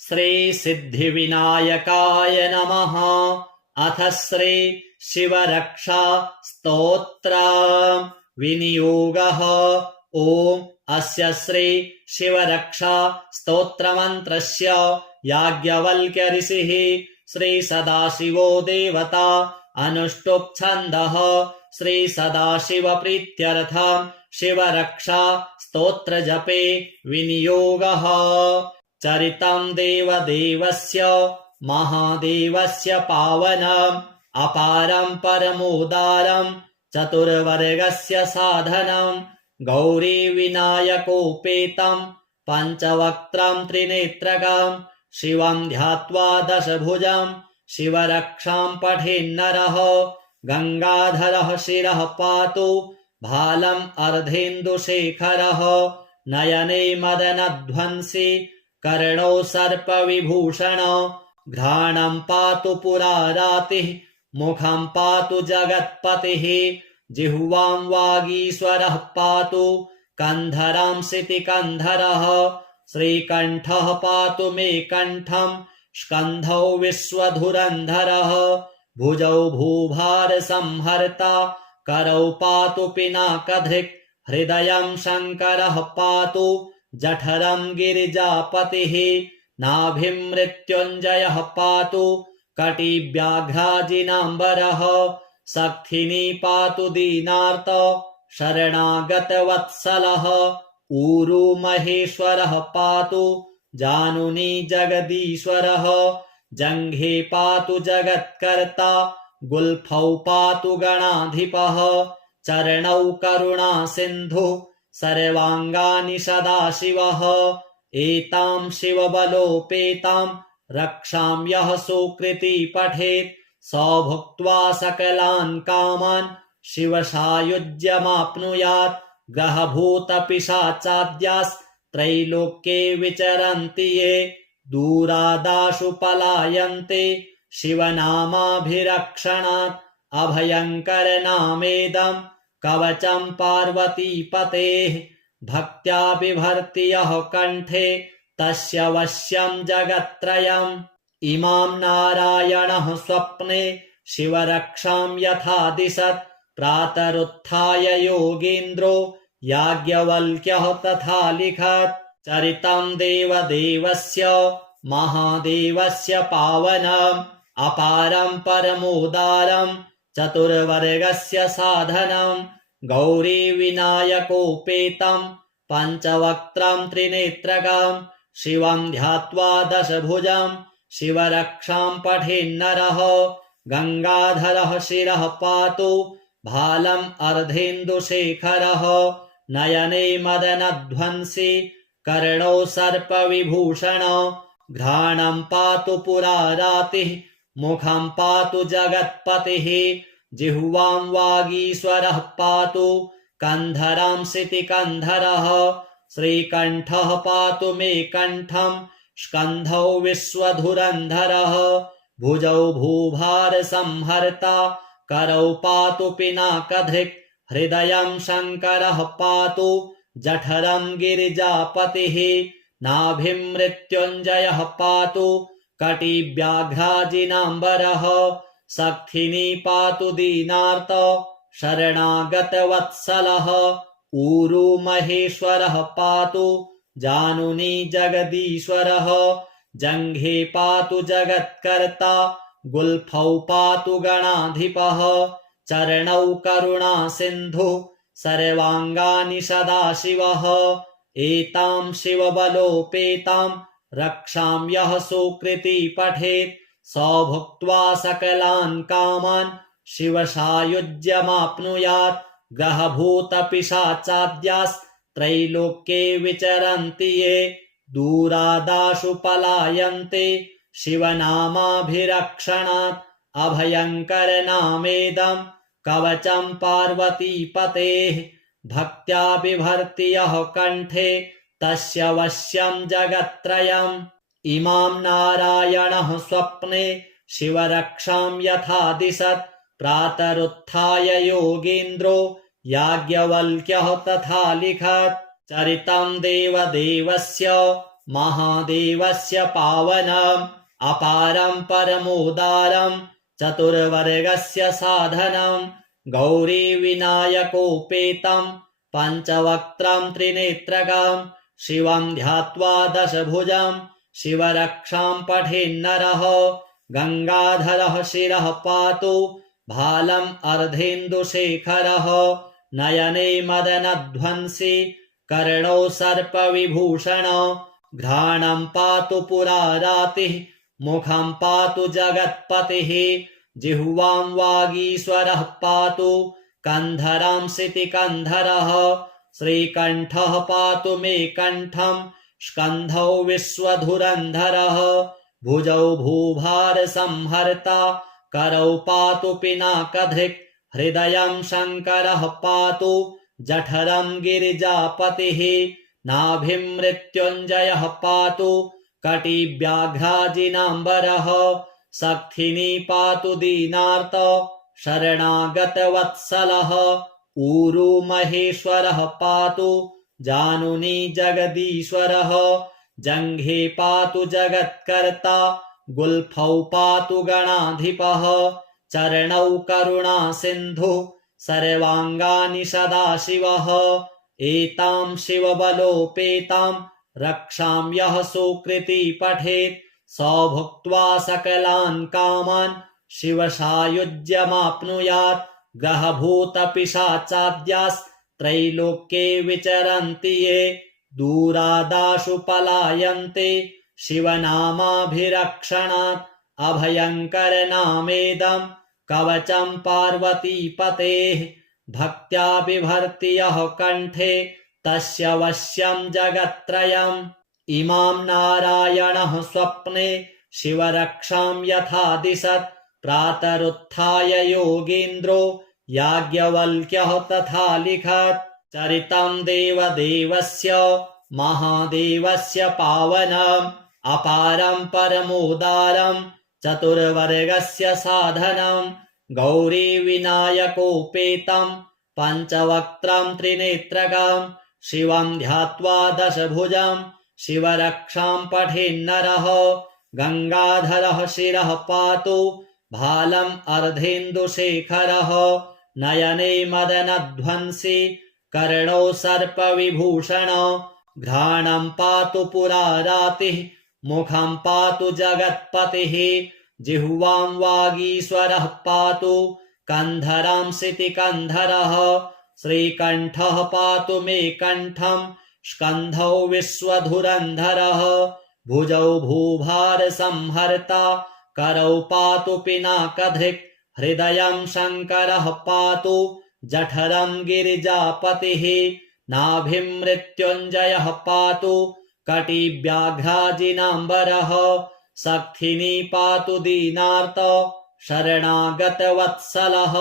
श्री सिद्धिविनायकाय नमः। अथ श्री शिवरक्षा स्तोत्र विनियोगः। ओम अस्य श्री शिवरक्षा स्तोत्रमन्त्रस्य याज्ञवल्क्य ऋषिः श्री सदाशिवो देवता अनुष्टुप् छन्दः। श्री सदाशिव प्रीत्यर्थं शिवरक्षा स्तोत्र जपे विनियोगः। चरितं देवदेवस्य महादेवस्य पावनम् अपारं परमोदारं चतुर्वर्गस्य साधनं गौरी विनायकोपेतं पञ्चवक्त्रं त्रिनेत्रकं शिवं ध्यात्वा दशभुजं शिवरक्षां पठेन्नरः। गंगाधरः शिरः पातु भालम् अर्धेन्दुशेखरः नयने मदनध्वंसी कर्णौ सर्पविभूषण घ्राणं पातु पुरारातिः मुखं पातु जगत्पतिः जिह्वां वागीश्वरः पातु कन्धरां सितिकन्धरः श्रीकण्ठः पातु मे कण्ठं स्कन्धौ विश्वधुरन्धरः भुजौ भूभारसंहर्ता करौ पातु पिनाकधृक् हृदयं शङ्करः पातु जठरं गिरिजापतिः नाभिं मृत्युञ्जयः पातु कटिव्याघ्राजिनाम्बरः सक्थिनी पातु दीनार्त शरणागतवत्सलः ऊरु महेश्वरः पातु जानुनी जगदीश्वरः जङ्घे पातु जगत्कर्ता गुल्फौ पातु गणाधिपः चरणौ करुणा सिन्धुः सर्वाङ्गानि सदाशिवः एतां शिवबलोपेतां रक्षां यः सुकृती पठेत् स भुक्त्वा सकलान् कामान् शिवसायुज्यमाप्नुयात् ग्रहभूतपिशाचाद्यास्त्रैलोक्ये विचरन्ति ये दूरादाशु पलायन्ते शिवनामाभिरक्षणात् अभयङ्करनामेदं कवचं पार्वतीपतेः भक्त्या बिभर्ति यः कण्ठे तस्य वश्यं जगत्त्रयम् इमां नारायणः स्वप्ने शिवरक्षां यथा दिशत् प्रातरुत्थाय योगीन्द्रो याज्ञवल्क्यः तथा लिखत् चरितं देवदेवस्य महादेवस्य पावनम् अपारं परमोदारं चतुर्वर्गस्य साधनं गौरी विनायकोपेतं पञ्चवक्त्रं त्रिनेत्रकं शिवं ध्यात्वा दशभुजं शिवरक्षां पठेन्नरः गंगाधरः शिरः पातु भालम् अर्धेन्दुशेखरः नयने मदनध्वंसी कर्णौ सर्पविभूषण घ्राणं पातु पुरारातिः मुखं पातु जगत्पतिः जिह्वां वागीश्वरः पातु कन्धरां सितिकन्धरः श्रीकण्ठः पातु मे कण्ठं स्कन्धौ विश्वधुरन्धरः भुजौ भूभारसंहर्ता करौ पातु पिनाकधृक् हृदयं शङ्करः पातु जठरं गिरिजापतिः नाभिं मृत्युञ्जयः पातु कटिव्याघ्राजिनाम्बरः सक्थिनी पातु दीनार्त शरणागतवत्सलः ऊरु महेश्वरः पातु जानुनी जगदीश्वरः जङ्घे पातु जगत्कर्ता गुल्फौ पातु गणाधिपः चरणौ करुणा सिन्धुः सर्वाङ्गानि सदाशिवः एतां शिवबलोपेतां रक्षां यः सुकृती पठेत् स भुक्त्वा सकलान् कामान् शिवसायुज्यमाप्नुयात् ग्रहभूतपिशाचाद्यास्त्रैलोक्ये विचरन्ति ये दूरादाशु पलायन्ते शिवनामाभिरक्षणात् अभयङ्करनामेदं कवचं पार्वतीपतेः भक्त्या बिभर्ति यः कण्ठे तस्य वश्यं जगत्त्रयम् इमां नारायणः स्वप्ने शिवरक्षां यथा दिशत् प्रातरुत्थाय योगीन्द्रो याज्ञवल्क्यः तथा लिखत् चरितं देवदेवस्य महादेवस्य पावनम् अपारं परमोदारं चतुर्वर्गस्य साधनं गौरीविनायकोपेतं पञ्चवक्त्रं त्रिनेत्रकं शिवं ध्यात्वा दशभुजं शिवरक्षां पठेन्नरः गंगाधरः शिरः पातु भालम् अर्धेन्दुशेखरः नयने मदनध्वंसी कर्णौ सर्पविभूषणो घ्राणं पातु पुरारातिः मुखं पातु जगत्पतिः जिह्वां वागीश्वरः पातु कन्धरांसितिकन्धरः श्रीकण्ठः पातु मे कण्ठं स्कन्धौ विश्वधुरन्धरः भुजौ भूभारसंहर्ता करौ पातु पिनाकधृक् हृदयं शङ्करः पातु जठरं गिरिजापतिः नाभिं मृत्युञ्जयः पातु कटिव्याघ्राजिनाम्बरः सक्थिनी पातु दीनार्त शरणागतवत्सलः ऊरू महेश्वरः पातु जानुनी जगदीश्वरः जङ्घे पातु जगत्कर्ता गुल्फौ पातु गणाधिपः चरणौ करुणासिन्धुः सर्वाङ्गानि सदाशिवः एतां शिवबलोपेतां रक्षां यः सुकृती पठेत् स भुक्त्वा सकलान् कामान् शिवसायुज्यमाप्नुयात् ग्रहभूतपिशाचाद्यास्त्रैलोक्ये विचरन्ति ये दूरादाशु पलायन्ते शिवनामाभिरक्षणात् अभयङ्करनामेदं कवचं पार्वतीपतेः भक्त्या बिभर्ति यः कण्ठे तस्य वश्यं जगत्त्रयम् इमां नारायणः स्वप्ने शिवरक्षां यथा दिशत् प्रातरुत्थाय योगीन्द्रो याज्ञवल्क्यः तथा लिखत् चरितं देवदेवस्य महादेवस्य पावनम् अपारं परमोदारं चतुर्वर्गस्य साधनं गौरीविनायकोपेतं पञ्चवक्त्रं त्रिनेत्रकं शिवं ध्यात्वा दशभुजं शिवरक्षां पठेन्नरः गंगाधरः शिरः पातु भालम् अर्धेन्दुशेखरः नयने मदनध्वंसी कर्णौ सर्पविभूषणो घ्राणं पातु पुरारातिः मुखं पातु जगत्पतिः जिह्वां वागीश्वरः पातु कन्धरांसितिकन्धरः श्रीकण्ठः पातु मे कण्ठं स्कन्धौ विश्वधुरन्धरः भुजौ भूभारसंहर्ता करौ पातु पिनाकधृक् हृदयं शङ्करः पातु जठरं गिरिजापतिः नाभिं मृत्युञ्जयः पातु कटिव्याघ्राजिनाम्बरः सक्थिनी पातु दीनार्त शरणागतवत्सलः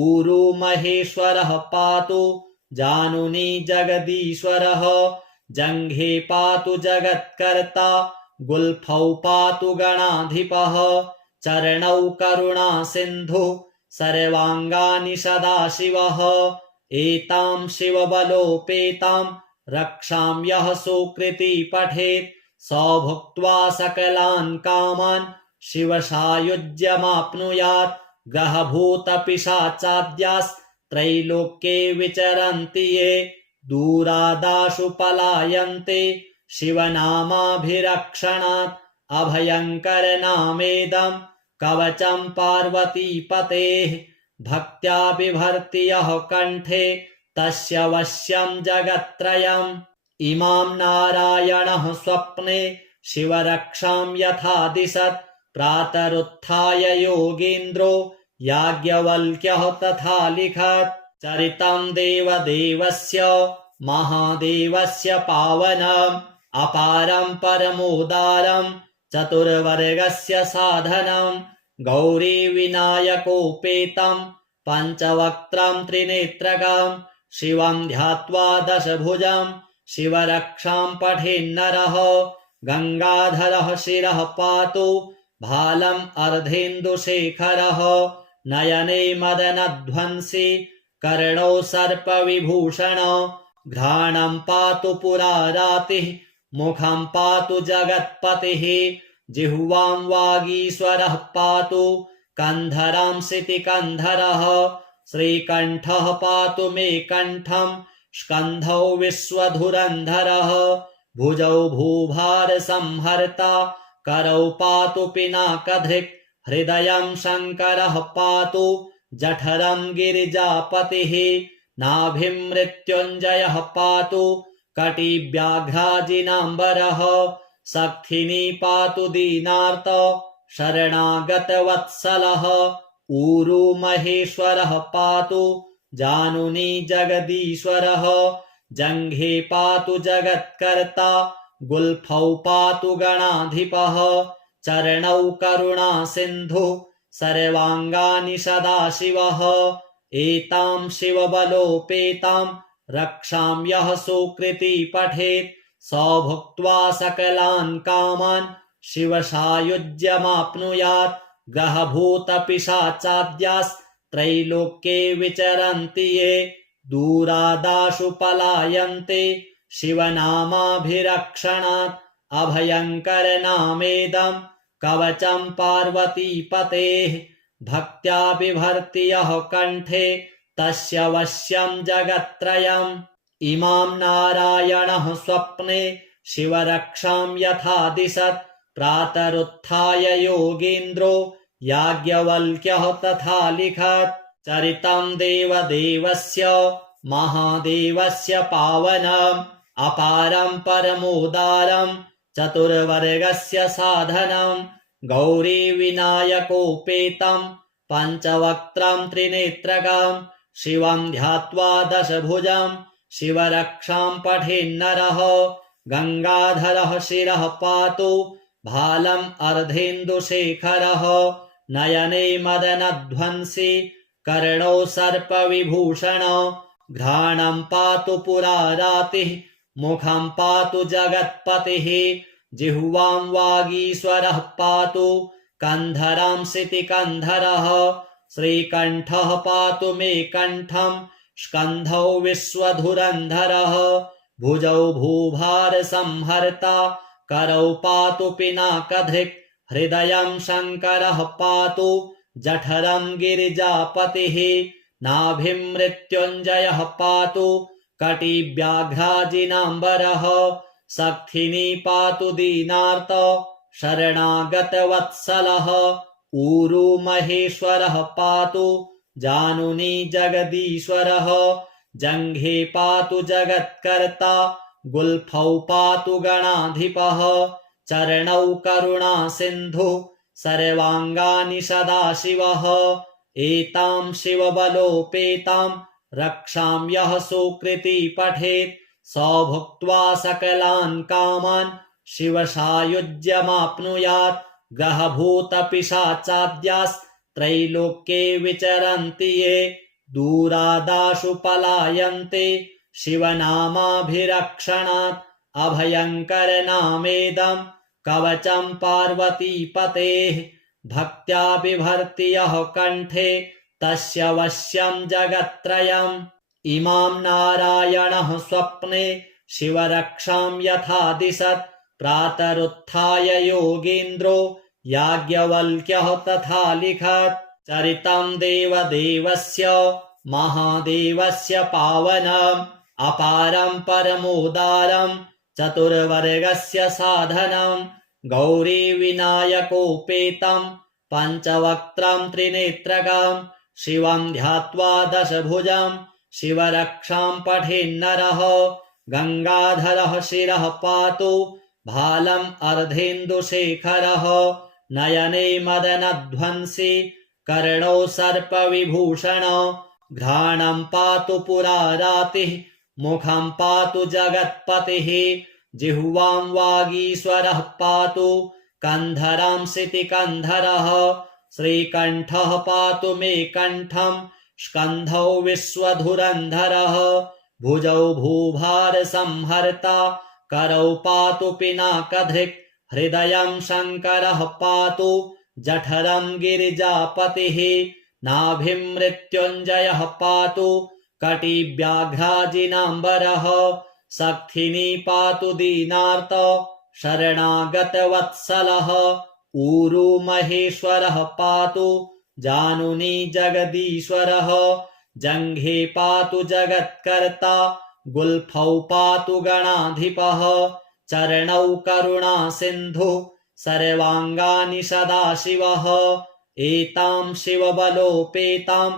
ऊरू महेश्वरः पातु जानुनी जगदीश्वरः जङ्घे पातु जगत्कर्ता गुल्फौ पातु गणाधिपः चरणौ करुणासिन्धुः सर्वाङ्गानि सदाशिवः एतां शिवबलोपेतां रक्षां यः सुकृती पठेत् स भुक्त्वा सकलान् कामान् शिवसायुज्यमाप्नुयात् ग्रहभूतपिशाचाद्यास्त्रैलोक्ये विचरन्ति ये दूरादाशु पलायन्ते शिवनामाभिरक्षणात् अभयङ्करनामेदं कवचं पार्वतीपतेः भक्त्या बिभर्ति यः कण्ठे तस्य वश्यं जगत्त्रयम् इमां नारायणः स्वप्ने शिवरक्षां यथा दिशत् प्रातरुत्थाय योगीन्द्रो याज्ञवल्क्यः तथा लिखत् चरितं देवदेवस्य महादेवस्य पावनम् अपारं परमोदारं चतुर्वर्गस्य साधनं गौरीविनायकोपेतं पञ्चवक्त्रं त्रिनेत्रकं शिवं ध्यात्वा दशभुजं शिवरक्षां पठेन्नरः गंगाधरः शिरः पातु भालम् अर्धेन्दुशेखरः नयने मदनध्वंसी कर्णौ सर्पविभूषणो घ्राणं पातु पुरारातिः मुखं पातु जगत्पतिः जिह्वां वागीश्वरः पातु कन्धरां सितिकन्धरः श्रीकण्ठः पातु मे कण्ठं स्कन्धौ विश्वधुरन्धरः भुजौ भूभारसंहर्ता करौ पातु पिनाकधृक् हृदयं शङ्करः पातु जठरं गिरिजापतिः नाभिं मृत्युञ्जयः पातु कटिव्याघ्राजिनाम्बरः सक्थिनी पातु दीनार्त शरणागतवत्सलः ऊरु महेश्वरः पातु जानुनी जगदीश्वरः जङ्घे पातु जगत्कर्ता गुल्फौ पातु गणाधिपः चरणौ करुणासिन्धुः सर्वाङ्गानि सदाशिवः एतां शिवबलोपेतां रक्षां यः सुकृती पठेत् स भुक्त्वा सकलान् कामान् शिवसायुज्यमाप्नुयात् ग्रहभूतपिशाचाद्यास्त्रैलोक्ये विचरन्ति ये दूरादाशु पलायन्ते शिवनामाभिरक्षणात् अभयङ्करनामेदं कवचं पार्वतीपतेः भक्त्या बिभर्ति यः कण्ठे तस्य वश्यं जगत्त्रयम् इमां नारायणः स्वप्ने शिवरक्षां यथा दिशत् प्रातरुत्थाय योगीन्द्रो याज्ञवल्क्यः तथा लिखत् चरितं देवदेवस्य महादेवस्य पावनम् अपारं परमोदारं चतुर्वर्गस्य साधनं गौरीविनायकोपेतं पञ्चवक्त्रं त्रिनेत्रकं शिवं ध्यात्वा दशभुजं शिवरक्षां पठेन्नरः गङ्गाधरः शिरः पातु भालम् अर्धेन्दुशेखरः नयने मदनध्वंसी कर्णौ सर्पविभूषण घ्राणं पातु पुरारातिः मुखं पातु जगत्पतिः जिह्वां वागीश्वरः पातु कन्धरां सितिकन्धरः श्रीकण्ठः पातु मे कण्ठं स्कन्धौ विश्वधुरन्धरः भुजौ भूभारसंहर्ता करौ पातु पिनाकधृक् हृदयं शङ्करः पातु जठरं गिरिजापतिः नाभिं मृत्युञ्जयः पातु कटिव्याघ्राजिनाम्बरः सक्थिनी पातु दीनार्त शरणागतवत्सलः ऊरु महेश्वरः पातु जानुनी जगदीश्वरः जङ्घे पातु जगत्कर्ता गुल्फौ पातु गणाधिपः चरणौ करुणासिन्धुः सर्वाङ्गानि सदाशिवः एतां शिवबलोपेतां रक्षां यः सुकृती पठेत् स भुक्त्वा सकलान् कामान् शिवसायुज्यमाप्नुयात् ग्रहभूतपिशाचाद्यास्त्रैलोक्ये विचरन्ति ये दूरादाशु पलायन्ते शिवनामाभिरक्षणात् अभयङ्करनामेदं कवचं पार्वतीपतेः भक्त्या बिभर्ति यः कण्ठे तस्य वश्यं जगत्त्रयम् इमां नारायणः स्वप्ने शिवरक्षां यथा दिशत् प्रातरुत्थाय योगीन्द्रो याज्ञवल्क्यः तथा लिखत् चरितं देवदेवस्य महादेवस्य पावनम् अपारं परमोदारं चतुर्वर्गस्य साधनं गौरीविनायकोपेतं पञ्चवक्त्रं त्रिनेत्रकं शिवं ध्यात्वा दशभुजं शिवरक्षां पठेन्नरः गङ्गाधरः शिरः पातु भालम् अर्धेन्दुशेखरः नयने मदनध्वंसी कर्णौ सर्पविभूषण घ्राणं पातु पुरारातिः मुखं पातु जगत्पतिः जिह्वां वागीश्वरः पातु कन्धरां सितिकन्धरः श्रीकण्ठः पातु मे कण्ठं स्कन्धौ विश्वधुरन्धरः भुजौ भूभारसंहर्ता करौ पातु पिनाकधृक् हृदयं शङ्करः पातु जठरं गिरिजापतिः नाभिं मृत्युञ्जयः पातु कटिव्याघ्राजिनाम्बरः सक्थिनी पातु दीनार्त शरणागतवत्सलः ऊरू महेश्वरः पातु जानुनी जगदीश्वरः जङ्घे पातु जगत्कर्ता गुल्फौ पातु गणाधिपः चरणौ करुणा सिन्धु सर्वाङ्गानि सदाशिवः एतां शिवबलोपेतां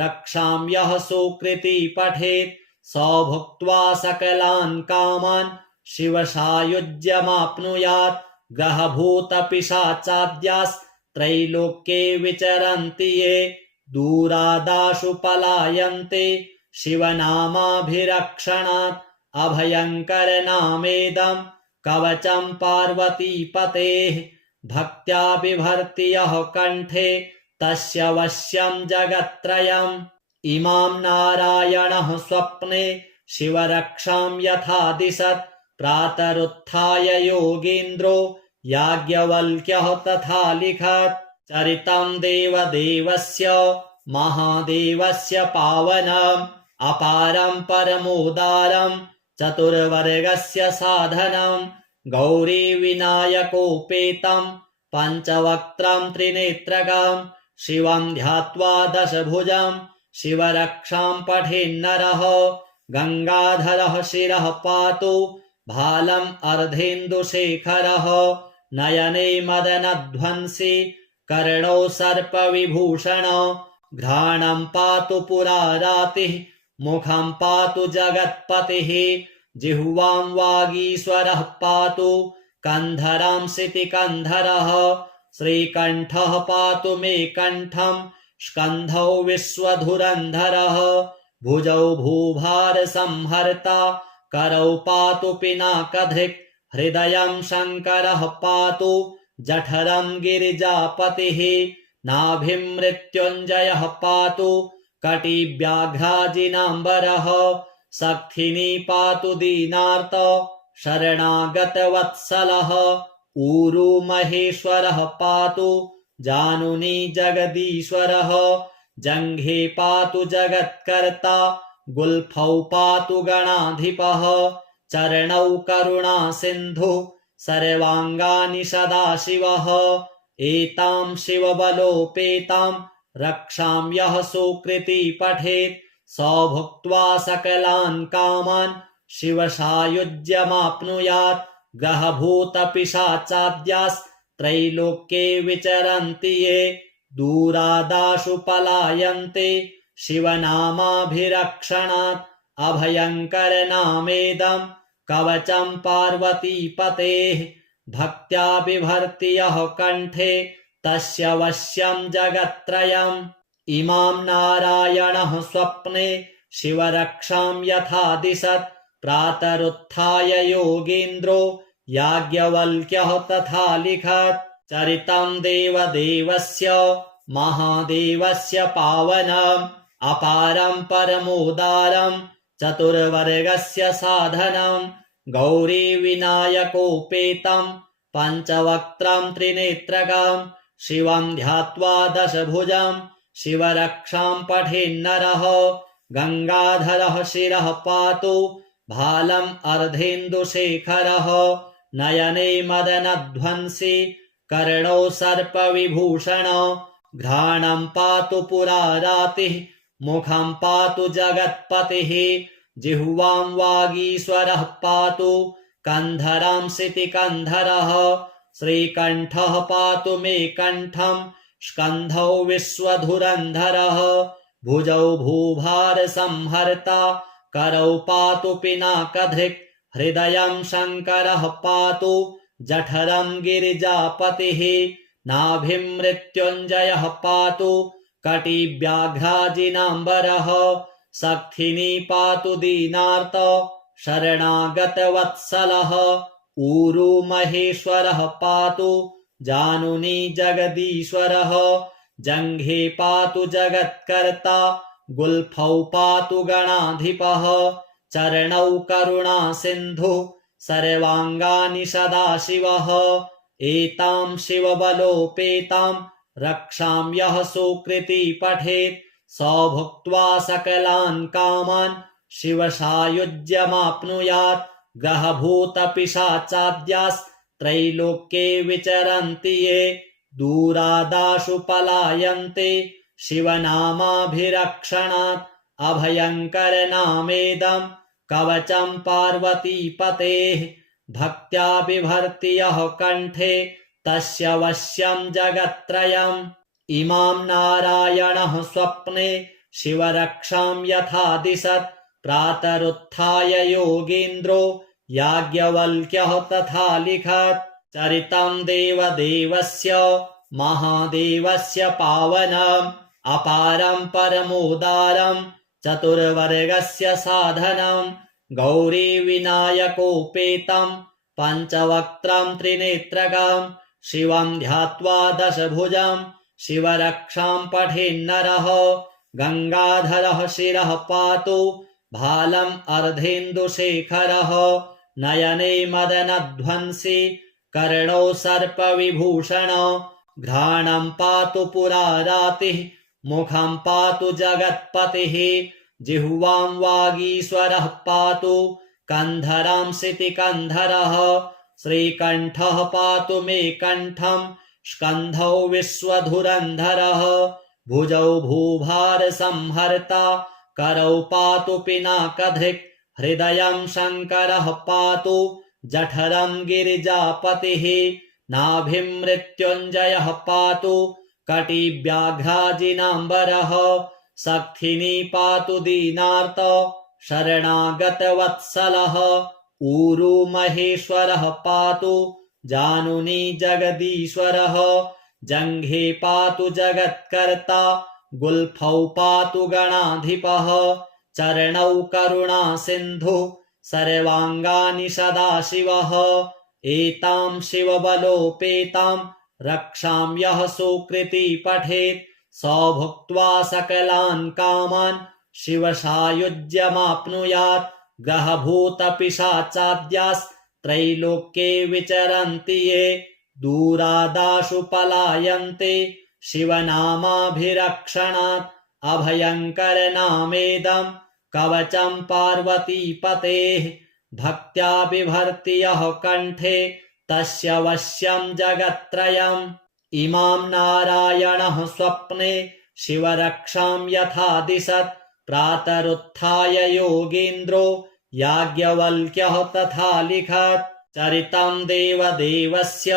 रक्षां यः सुकृती पठेत् स भुक्त्वा सकलान् कामान् शिवसायुज्यमाप्नुयात् ग्रहभूतपिशाचाद्यास्त्रैलोक्ये विचरन्ति ये दूरादाशु पलायन्ते शिवनामाभिरक्षणात् अभयङ्करनामेदं कवचं पार्वतीपतेः भक्त्या बिभर्ति यः कण्ठे तस्य वश्यं जगत्त्रयम् इमां नारायणः स्वप्ने शिवरक्षां यथा दिशत् प्रातरुत्थाय योगीन्द्रो याज्ञवल्क्यः तथा लिखत् चरितं देवदेवस्य महादेवस्य पावनम् अपारं परमोदारं चतुर्वर्गस्य साधनं गौरीविनायकोपेतं पञ्चवक्त्रं त्रिनेत्रगं शिवं ध्यात्वा दशभुजं शिवरक्षां पठेन्नरः गङ्गाधरः शिरः पातु भालम् अर्धेन्दुशेखरः नयने मदनध्वंसी कर्णौ सर्पविभूषण घ्राणं पातु पुरारातिः मुखं पातु जगत्पतिः जिह्वां वागीश्वरः पातु कन्धरांसिति कन्धरः श्रीकण्ठः पातु मे कण्ठं स्कन्धौ विश्वधुरन्धरः भुजौ भूभारसंहर्ता करौ पातु पिनाकधृक् हृदयं शङ्करः पातु जठरं गिरिजापतिः नाभिं मृत्युञ्जयः पातु कटिव्याघ्राजिनाम्बरः सक्थिनी पातु दीनार्त शरणागतवत्सलः ऊरू महेश्वरः पातु जानुनी जगदीश्वरः जङ्घे पातु जगत्कर्ता गुल्फौ पातु गणाधिपः चरणौ करुणा सिन्धु सर्वाङ्गानि सदाशिवः एतां शिवबलोपेतां रक्षां यः सुकृती पठेत् स भुक्त्वा सकलान् कामान् शिवसायुज्यमाप्नुयात् ग्रहभूतपिशाचाद्यास्त्रैलोक्ये विचरन्ति ये दूरादाशु पलायन्ते शिवनामाभिरक्षणात् अभयङ्करनामेदं कवचं पार्वतीपतेः भक्त्या बिभर्ति यः कण्ठे तस्य वश्यं जगत्त्रयम् इमां नारायणः स्वप्ने शिवरक्षां यथा दिशत् प्रातरुत्थाय योगीन्द्रो याज्ञवल्क्यः तथा लिखत् चरितं देवदेवस्य महादेवस्य पावनम् अपारं परमोदारं चतुर्वर्गस्य साधनं गौरीविनायकोपेतं पञ्चवक्त्रं त्रिनेत्रगं शिवं ध्यात्वा दशभुजं शिवरक्षां पठेन्नरः गङ्गाधरः शिरः पातु भालम् अर्धेन्दुशेखरः नयने मदनध्वंसी कर्णौ सर्पविभूषण घ्राणं पातु पुरारातिः मुखं पातु जगत्पतिः जिह्वां वागीश्वरः पातु कन्धरांसिति कन्धरः श्रीकण्ठः पातु मे कण्ठं स्कन्धौ विश्वधुरन्धरः भुजौ भूभारसंहर्ता करौ पातु पिनाकधृक् हृदयं शङ्करः पातु जठरं गिरिजापतिः नाभिं मृत्युञ्जयः पातु कटिव्याघ्राजिनाम्बरः सक्थिनी पातु दीनार्त शरणागतवत्सलः ऊरू महेश्वरः पातु जानुनी जगदीश्वरः जङ्घे पातु जगत्कर्ता गुल्फौ पातु गणाधिपः चरणौ करुणा सिन्धु सर्वाङ्गानि सदाशिवः एतां शिवबलोपेतां रक्षां यः सुकृती पठेत् स भुक्त्वा सकलान् कामान् शिवसायुज्यमाप्नुयात् ग्रहभूतपिशाचाद्यास्त्रैलोक्ये विचरन्ति ये दूरादाशु पलायन्ते शिवनामाभिरक्षणात् अभयङ्करनामेदं कवचं पार्वतीपतेः भक्त्या बिभर्ति यः कण्ठे तस्य वश्यं जगत्त्रयम् इमां नारायणः स्वप्ने शिवरक्षां यथा दिशत् प्रातरुत्थाय योगीन्द्रो याज्ञवल्क्यः तथा लिखत् चरितं देवदेवस्य महादेवस्य पावनम् अपारं परमोदारं चतुर्वर्गस्य साधनं गौरीविनायकोपेतं पञ्चवक्त्रं त्रिनेत्रकं शिवं ध्यात्वा दशभुजं शिवरक्षां पठेन्नरः गङ्गाधरः शिरः पातु भालम् अर्धेन्दुशेखरः नयने मदनध्वंसी कर्णौ सर्पविभूषण घ्राणं पातु पुरारातिः मुखं पातु जगत्पतिः जिह्वां वागीश्वरः पातु कन्धरां सितिकन्धरः श्रीकण्ठः पातु मे कण्ठं स्कन्धौ विश्वधुरन्धरः भुजौ भूभारसंहर्ता करौ पातु पिनाकधृक् हृदयं शङ्करः पातु जठरं गिरिजापतिः नाभिं मृत्युञ्जयः पातु कटिव्याघ्राजिनाम्बरः सक्थिनी पातु दीनार्त शरणागतवत्सलः ऊरु महेश्वरः पातु जानुनी जगदीश्वरः जङ्घे पातु जगत्कर्ता गुल्फौ पातु गणाधिपः चरणौ करुणासिन्धुः सर्वाङ्गानि सदाशिवः एतां शिवबलोपेतां रक्षां यः सुकृती पठेत् स भुक्त्वा सकलान् कामान् शिवसायुज्यमाप्नुयात् ग्रहभूतपिशाचाद्यास्त्रैलोक्ये विचरन्ति ये दूरादाशु पलायन्ते शिवनामाभिरक्षणात् अभयङ्करनामेदं कवचं पार्वतीपतेः भक्त्या बिभर्ति यः कण्ठे तस्य वश्यं जगत्त्रयम् इमां नारायणः स्वप्ने शिवरक्षां यथा दिशत् प्रातरुत्थाय योगीन्द्रो याज्ञवल्क्यः तथा लिखत् चरितं देवदेवस्य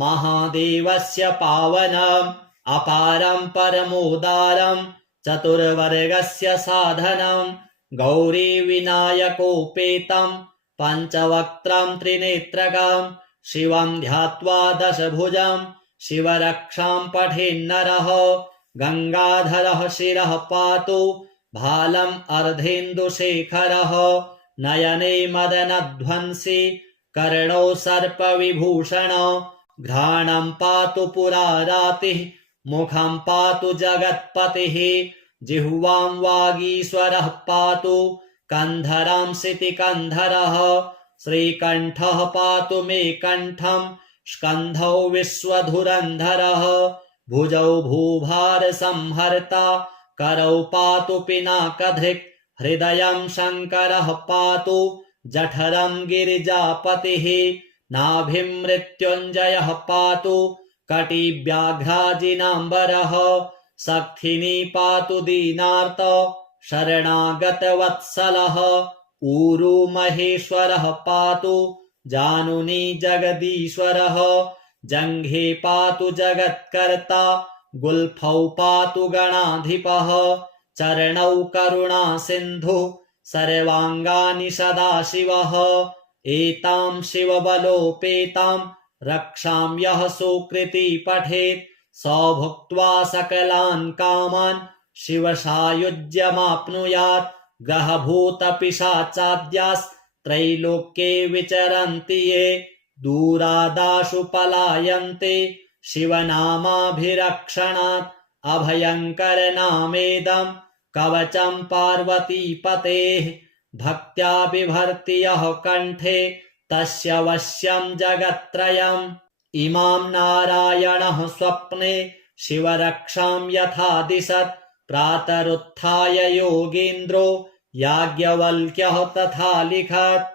महादेवस्य पावनम् अपारं परमोदारं चतुर्वर्गस्य साधनं गौरीविनायकोपेतं पञ्चवक्त्रं त्रिनेत्रकं शिवं ध्यात्वा दशभुजं शिवरक्षां पठेन्नरः गङ्गाधरः शिरः पातु भालम् अर्धेन्दुशेखरः नयने मदनध्वंसी कर्णौ सर्पविभूषण घ्राणं पातु पुरारातिः मुखं पातु जगत्पतिः जिह्वां वागीश्वरः पातु कन्धरां सितिकन्धरः श्रीकण्ठः पातु मे कण्ठं स्कन्धौ विश्वधुरन्धरः भुजौ भूभारसंहर्ता करौ पातु पिनाकधृक् हृदयं शङ्करः पातु जठरं गिरिजापतिः नाभिं मृत्युञ्जयः पातु कटिव्याघ्राजिनाम्बरः सक्थिनी पातु दीनार्त शरणागतवत्सलः ऊरु महेश्वरः पातु जानुनी जगदीश्वरः जङ्घे पातु जगत्कर्ता गुल्फौ पातु गणाधिपः चरणौ करुणासिन्धुः सर्वाङ्गानि सदाशिवः एतां शिवबलोपेतां रक्षां यः सुकृती पठेत् स भुक्त्वा सकलान् कामान् शिवसायुज्यमाप्नुयात् ग्रहभूतपिशाचाद्यास्त्रैलोक्ये विचरन्ति ये दूरादाशु पलायन्ते शिवनामाभिरक्षणात् अभयङ्करनामेदं कवचं पार्वतीपतेः भक्त्या बिभर्ति यः कण्ठे तस्य वश्यं जगत्त्रयम् इमां नारायणः स्वप्ने शिवरक्षां यथा दिशत् प्रातरुत्थाय योगीन्द्रो याज्ञवल्क्यः तथा लिखत्